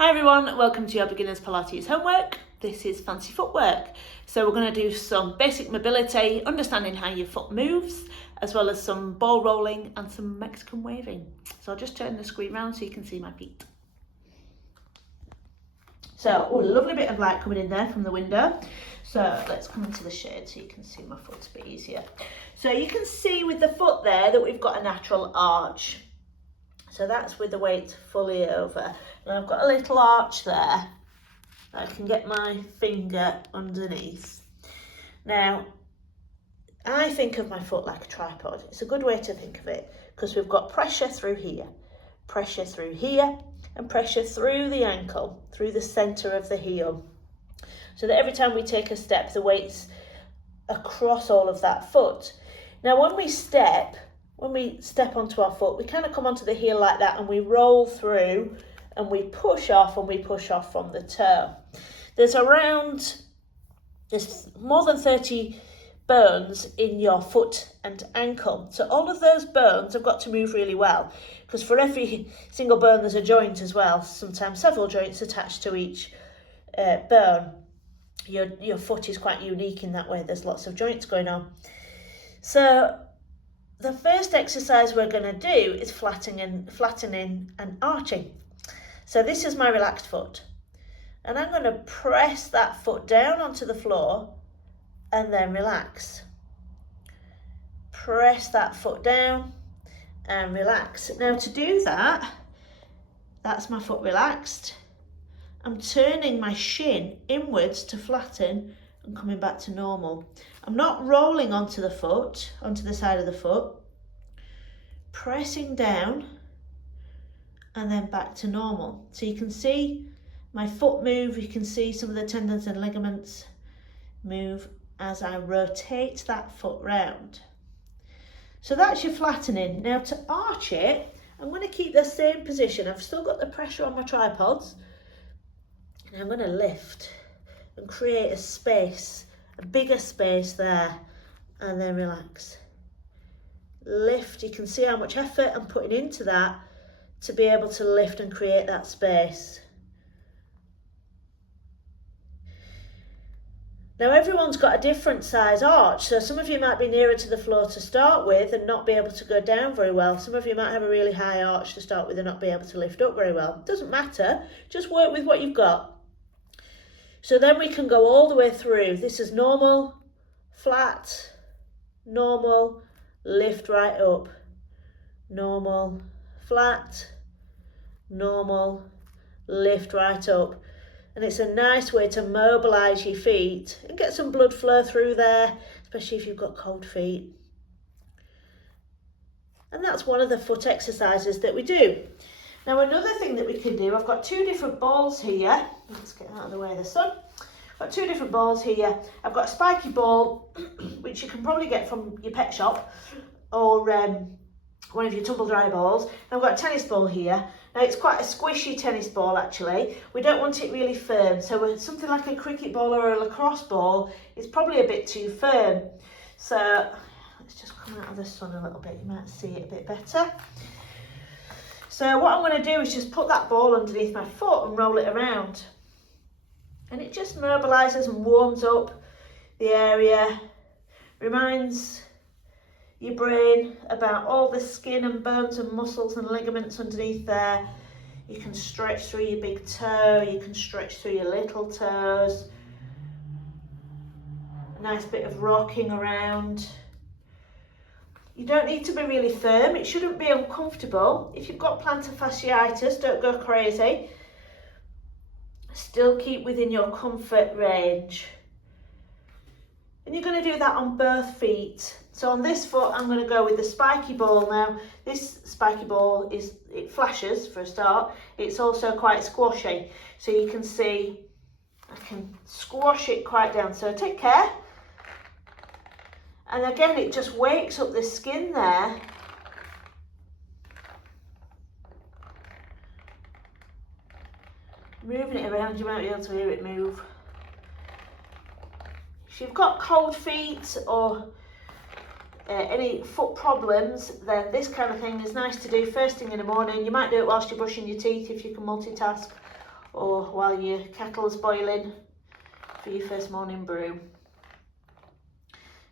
Hi everyone, welcome to your beginners Pilates homework. This is fancy footwork. So we're going to do some basic mobility, understanding how your foot moves, as well as some ball rolling and some Mexican waving. So I'll just turn the screen round so you can see my feet. So, a lovely bit of light coming in there from the window. So let's come into the shade so you can see my foot a bit easier. So you can see with the foot there that we've got a natural arch. So that's with the weight fully over. And I've got a little arch there. I can get my finger underneath. Now, I think of my foot like a tripod. It's a good way to think of it because we've got pressure through here, and pressure through the ankle, through the centre of the heel. So that every time we take a step, the weight's across all of that foot. Now, when we step onto our foot, we kind of come onto the heel like that and we roll through and we push off from the toe. There's more than 30 bones in your foot and ankle. So all of those bones have got to move really well because for every single bone there's a joint as well, sometimes several joints attached to each bone. Your foot is quite unique in that way. There's lots of joints going on. So the first exercise we're going to do is flattening and arching. So this is my relaxed foot. And I'm going to press that foot down onto the floor and then relax. Press that foot down and relax. Now to do that, that's my foot relaxed. I'm turning my shin inwards to flatten and coming back to normal. I'm not rolling onto the foot, onto the side of the foot, pressing down and then back to normal. So you can see my foot move, you can see some of the tendons and ligaments move as I rotate that foot round. So that's your flattening. Now to arch it, I'm going to keep the same position. I've still got the pressure on my tripods. And I'm going to lift and create a space, a bigger space there, and then relax. Lift, you can see how much effort I'm putting into that to be able to lift and create that space. Now everyone's got a different size arch, so some of you might be nearer to the floor to start with and not be able to go down very well. Some of you might have a really high arch to start with and not be able to lift up very well. Doesn't matter, just work with what you've got. So then we can go all the way through. This is normal, flat, normal, lift right up, normal, flat, normal, lift right up. And it's a nice way to mobilise your feet and get some blood flow through there, especially if you've got cold feet. And that's one of the foot exercises that we do. Now another thing that we can do, I've got two different balls here. Let's get out of the way of the sun. I've got two different balls here. I've got a spiky ball, which you can probably get from your pet shop, or one of your tumble dry balls. And I've got a tennis ball here. Now it's quite a squishy tennis ball actually. We don't want it really firm. So something like a cricket ball or a lacrosse ball is probably a bit too firm. So let's just come out of the sun a little bit. You might see it a bit better. So what I'm going to do is just put that ball underneath my foot and roll it around. And it just mobilises and warms up the area, reminds your brain about all the skin and bones and muscles and ligaments underneath there. You can stretch through your big toe, you can stretch through your little toes. A nice bit of rocking around. You don't need to be really firm, it shouldn't be uncomfortable. If you've got plantar fasciitis, don't go crazy. Still keep within your comfort range. And you're going to do that on both feet. So on this foot, I'm going to go with the spiky ball. Now, this spiky ball, it flashes for a start. It's also quite squashy. So you can see, I can squash it quite down. So take care. And again, it just wakes up the skin there. Moving it around, you might be able to hear it move. If you've got cold feet or any foot problems, then this kind of thing is nice to do first thing in the morning. You might do it whilst you're brushing your teeth if you can multitask, or while your kettle's boiling for your first morning brew.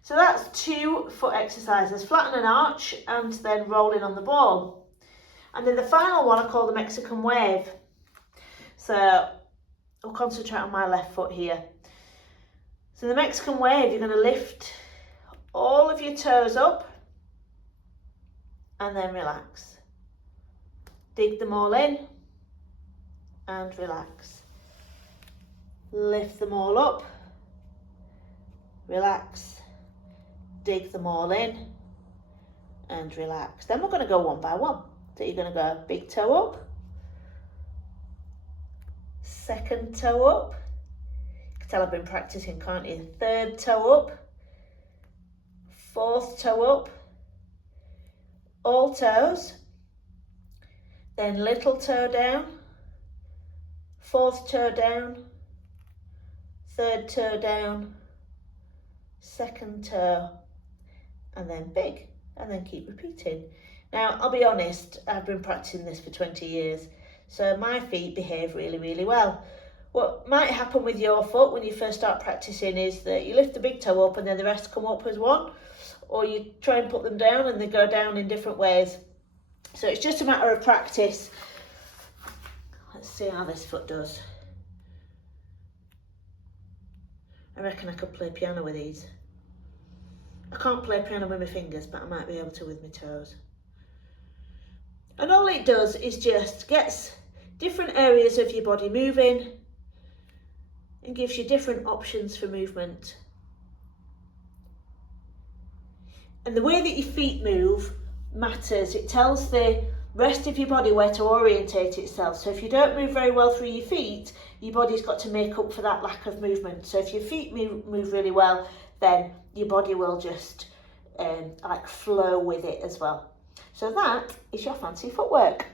So that's 2 foot exercises, flatten and arch and then rolling on the ball. And then the final one I call the Mexican wave. So I'll concentrate on my left foot here. So the Mexican wave, you're going to lift all of your toes up and then relax. Dig them all in and relax. Lift them all up, relax. Dig them all in and relax. Then we're going to go one by one. So you're going to go big toe up, second toe up. You can tell I've been practicing, can't you? Third toe up, fourth toe up, all toes, then little toe down, fourth toe down, third toe down, second toe, and then big, and then keep repeating. Now, I'll be honest, I've been practicing this for 20 years, so my feet behave really, really well. What might happen with your foot when you first start practicing is that you lift the big toe up and then the rest come up as one, or you try and put them down and they go down in different ways. So it's just a matter of practice. Let's see how this foot does. I reckon I could play piano with these. I can't play piano with my fingers, but I might be able to with my toes. And all it does is just gets different areas of your body moving and gives you different options for movement. And the way that your feet move matters. It tells the rest of your body where to orientate itself. So if you don't move very well through your feet, your body's got to make up for that lack of movement. So if your feet move really well, then your body will just like flow with it as well. So that is your fancy footwork.